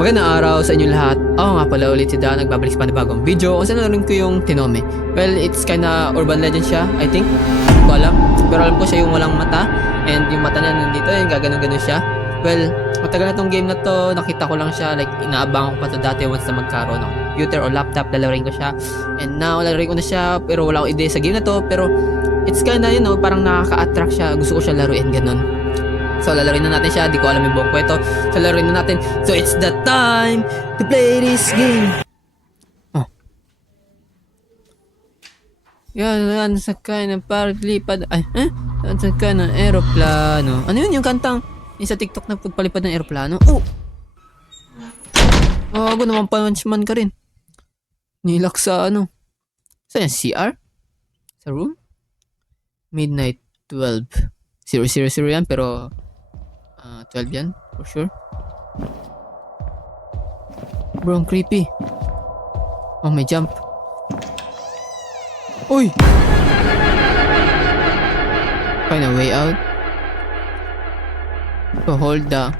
Magandang araw sa inyo lahat. Ako nga pala ulit si Dan, nagbabalik sa panibagong video kung saan narin ko yung Tinome. Well, it's kinda urban legend siya, I think. Hindi ko alam. Pero alam ko siya yung walang mata. And yung mata niya nandito, yung gaganon-ganon siya. Well, matagal na tong game na to, nakita ko lang siya. Like, inaabangan ko pa to dati once na magkaroon ng computer or laptop, lalaroin ko siya. And now, lalaroin ko na siya, pero wala akong ideya sa game na to. Pero, it's kinda, parang nakaka-attract siya. Gusto ko siya laruin, ganon. So, lalaroin na natin siya. Di ko alam yung buong kwento. So, lalaroin na natin. So, it's the time to play this game. Oh. Yan, sakay ng paglipad. Ay, yan, sakay ng aeroplano. Ano yun yung kantang yung sa TikTok na pagpalipad ng aeroplano? Oh! Ako naman punchman ka rin. Nilak sa ano? Saan yan? CR? Sa room? Midnight 12. 000 yan, pero 12 yan, for sure. Bro, ang creepy. Oh, may jump. Uy! Find a way out. So, hold the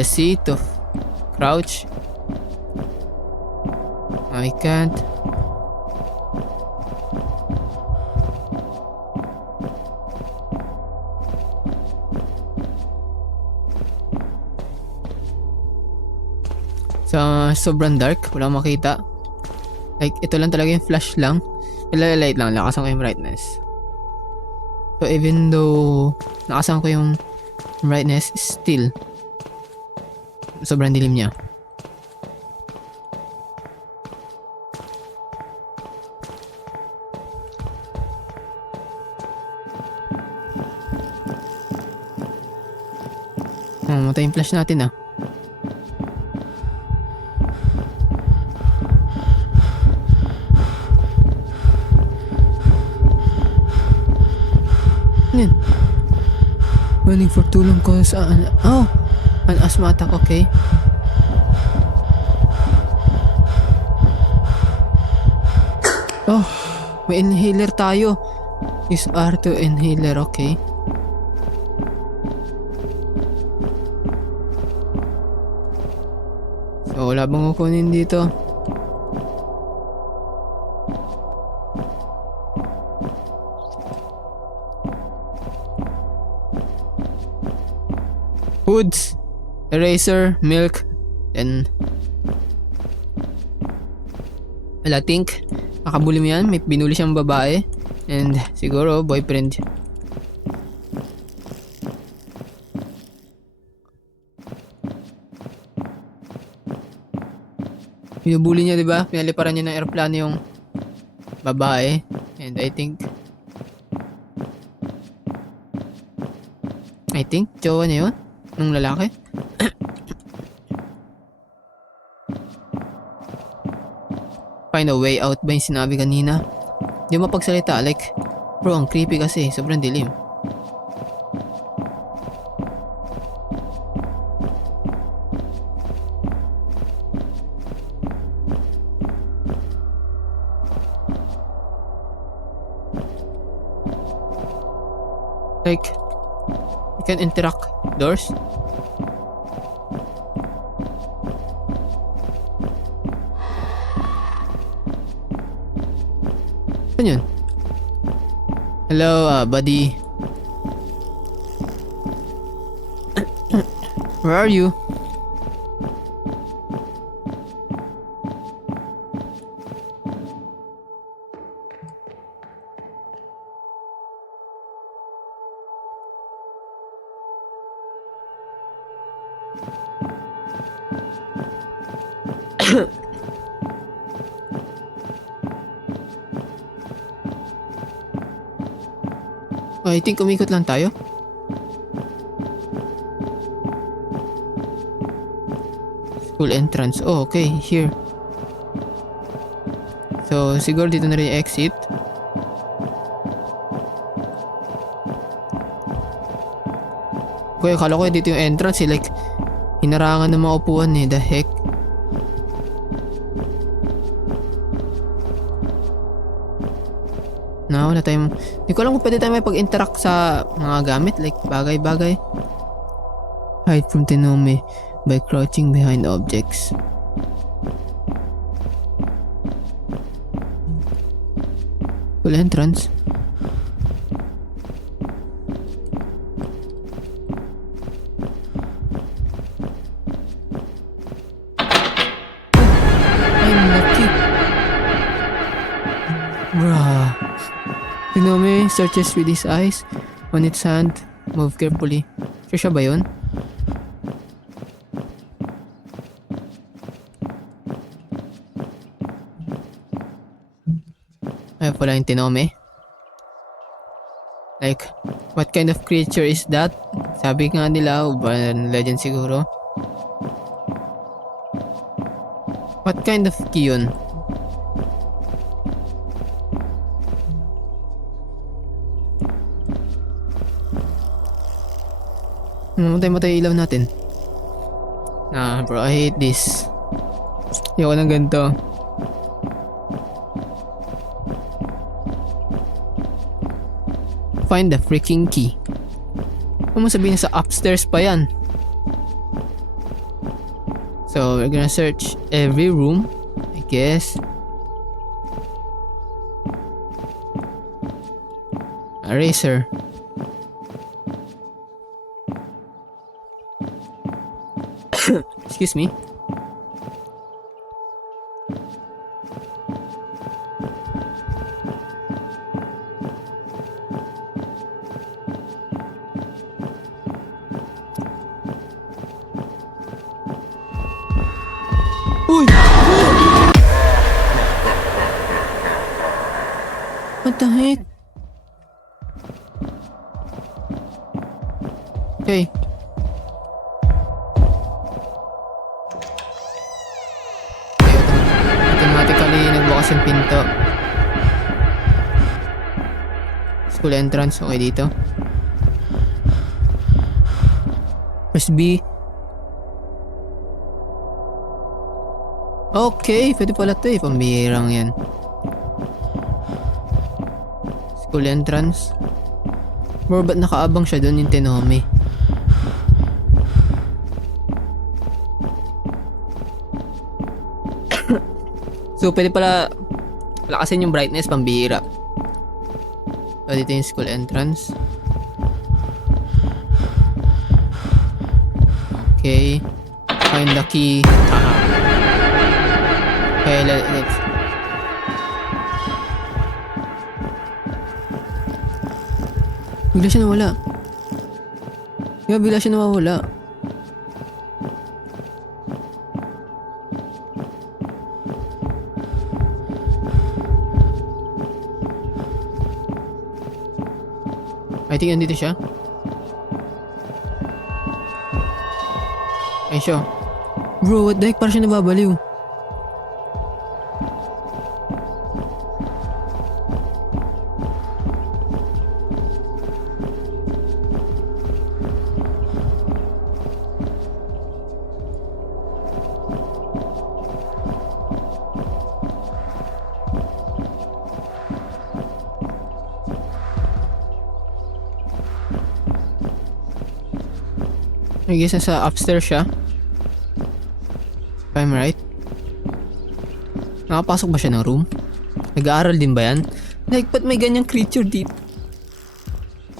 seat to crouch. I can't. Sobrang dark, wala makita. Like, ito lang talaga yung flash lang. Light lang, lakasan ko yung brightness. So, even though nakasan ko yung brightness, still sobrang dilim niya. Matay yung flash natin . Yan. Running for tulong ko sa an asthma attack, okay. Oh, may inhaler tayo. Use R2 inhaler, okay. So, wala bang kukunin dito? Foods, eraser, milk, and well, I think makabuli mo yan. May binuli siyang babae and siguro boyfriend. Binubuli niya, diba? Pinaliparan niya ng aeroplano yung babae, and I think jowa niya yun nung lalaki. Find a way out ba yung sinabi kanina? Di mapagsalita, like, bro, ang creepy kasi, sobrang dilim. Like, you can interact doors. Ano yun? Hello, buddy. Where are you? I think umikot lang tayo. School entrance. Oh, okay. Here. So, siguro dito na rin yung exit. Okay, akala ko dito yung entrance. Like, hinarangan ng mga upuan . The heck? Na wala tayong... Hindi ko alam kung pwede tayo may pag-interact sa mga gamit. Like bagay-bagay. Hide from Tenome by crouching behind objects. Full entrance. I'm lucky. Bruh. Tenome searches with his eyes on its hand. Move carefully. Siya ba yun? Ay pala yung Tenome. Like, what kind of creature is that? Sabi nga nila, urban legend siguro. What kind of key yun? Matay ilaw natin. Bro, I hate this. Ayoko ng ganito. Find the freaking key. Ano mo sabihin sa upstairs pa yan? So, we're gonna search every room, I guess. Eraser. Excuse me. Uy! What the heck? Okay. Automatically nagbukas yung pinto. School entrance, okay dito. Press B. Okay, pwede pala ito eh. Pambihirang yan. School entrance. Bro, ba't nakaabang siya doon yung Tenome? So, pwede pala lakasin yung brightness, pambihira. So, dito yung school entrance. Okay. Find the key. Okay, let's... Bigla siya nawala. Bigla siya nawawala. I think andito siya. Ay siya. Bro, what the heck? Parang siya nababaliw. I guess nasa upstairs siya. If I'm right. Nakapasok ba siya ng room? Nag-aaral din ba yan? Like, ba't may ganyang creature dito?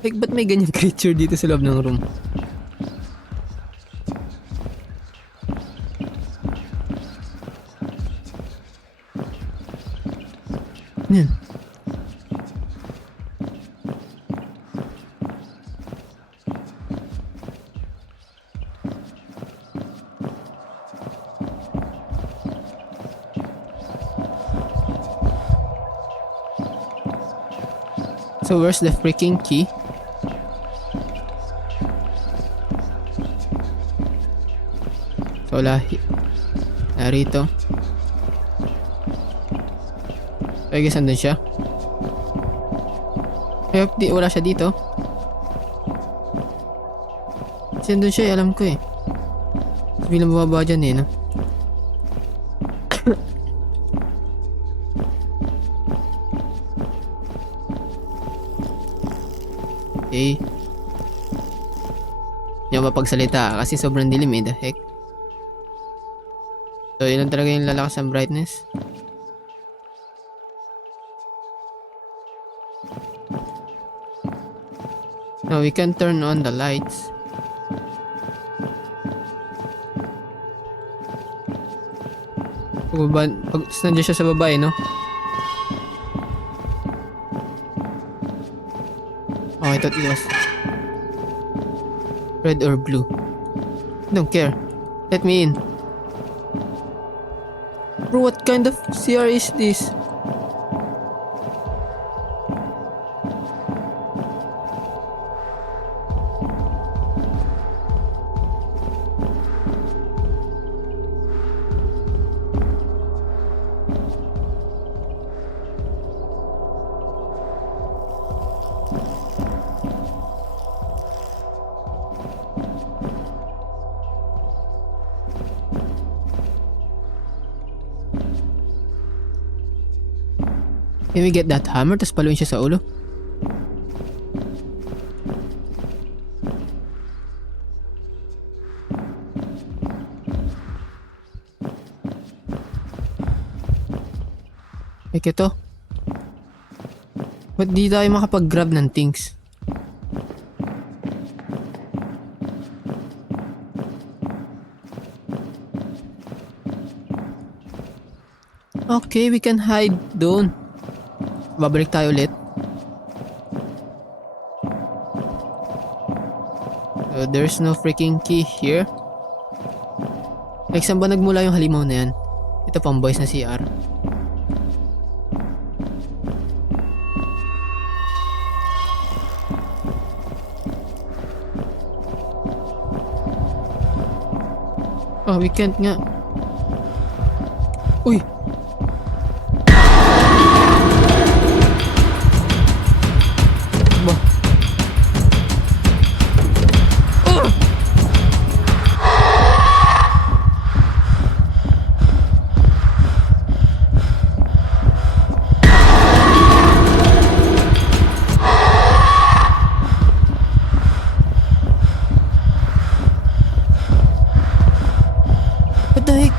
Like, ba't may ganyang creature dito sa loob ng room? Yan. So where's the freaking key? So narito. I guess andun siya. Wala siya dito. Kasi andun siya alam ko eh. Bilang bumaba dyan eh, no? Okay. Hindi ako mapagsalita kasi sobrang dilim eh. The heck? So, yun lang talaga yung lalakas ng brightness. Now, we can turn on the lights. Nandiyan siya sa baba eh, no? Oh, I thought it was red or blue. I don't care. Let me in. Bro, what kind of CR is this? Can we get that hammer tapos paluin siya sa ulo? Like ito. Ba't di tayo makapag-grab ng things? Okay, we can hide doon. Babalik tayo ulit. So, there's no freaking key here. Like, saan ba nagmula yung halimaw na yan? Ito pang boys na CR. Oh, we can't nga. Uy! Ba? Oh! What the heck?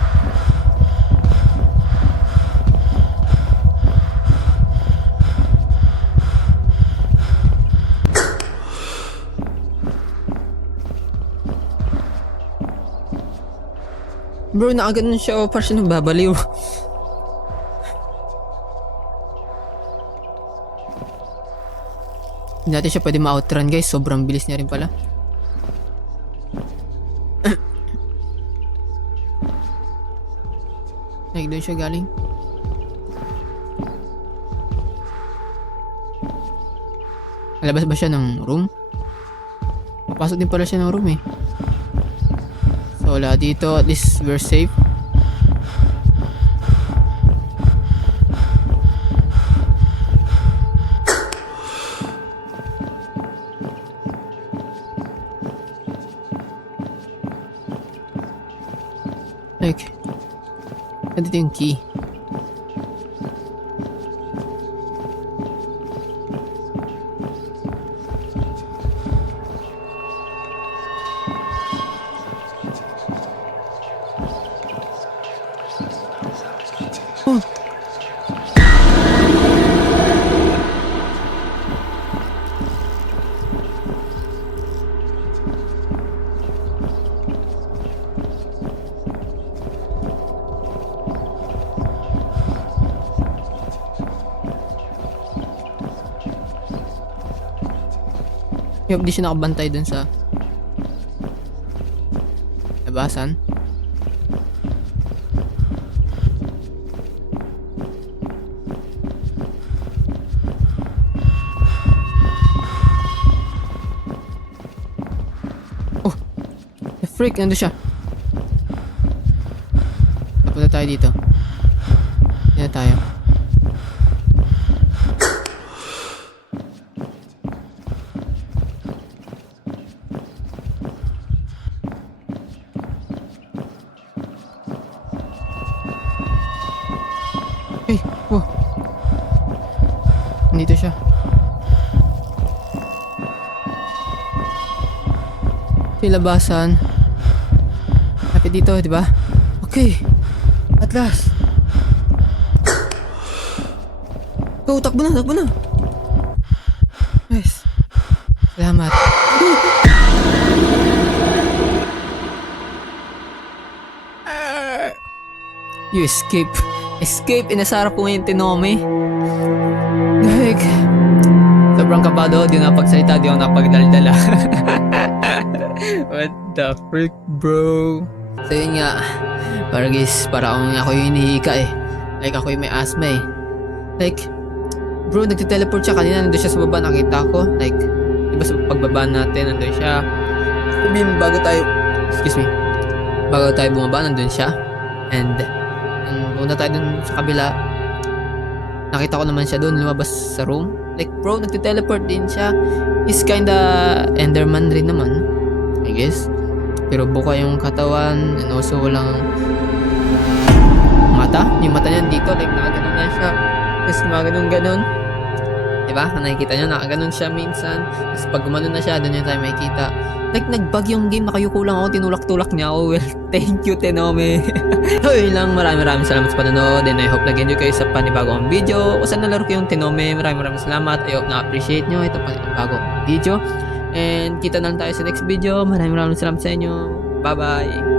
Bro, nakaganon siya o parang siya nagbabaliw. Hindi natin siya pwede ma-outrun guys. Sobrang bilis niya rin pala. Like doon siya galing. Malabas ba siya ng room? Papasok din pala siya ng room eh. So wala dito, at least we're safe. Like, nandito yung key. Oh. Yup, di siya nakabantay dun sa labasan. Oh! The freak! Nandun siya. Napunta tayo dito. Yan na tayo. Hey, oh. Nandito siya. Sa labasan. Lapit dito, di ba? Okay. At last. Go, takbo na, takbo na. Nice. Salamat. You escape. Escape. Inasarap ko ngayon Tinome. Like, sobrang kabado. Di na pagsalita. Di ako napagdaldala. What the frick, bro? So yun nga. Para guys, para ako yung hinihika eh. Like ako yung may asthma eh. Like, bro, nagte-teleport siya kanina. Nandun siya sa baba. Nakita ko. Like, diba sa pagbaba natin, nandun siya. Sabihin, bago tayo bumaba, nandun siya. And punta tayo dun sa kabila. Nakita ko naman siya dun, lumabas sa room. Like, bro, nagte-teleport din siya. He's kinda Enderman rin naman, I guess. Pero buka yung katawan, and also walang mata. Yung mata niya dito, like, nakaganon na siya. Tapos maganon-ganon. Diba? Nakikita nyo, nakaganon siya minsan. Tapos pag gumanon na siya, doon yung tayo makikita. Like, nag-bug yung game, nakayuko lang ako, tinulak-tulak niya ako. Well, thank you, Tinome. So, yun lang, maraming salamat sa panonood, and I hope nag-enjoy kayo sa panibagong video. Kung saan nalaro ko yung Tinome, maraming salamat. I hope na-appreciate nyo itong panibagong video. And kita na lang tayo sa next video. Maraming salamat sa inyo. Bye-bye.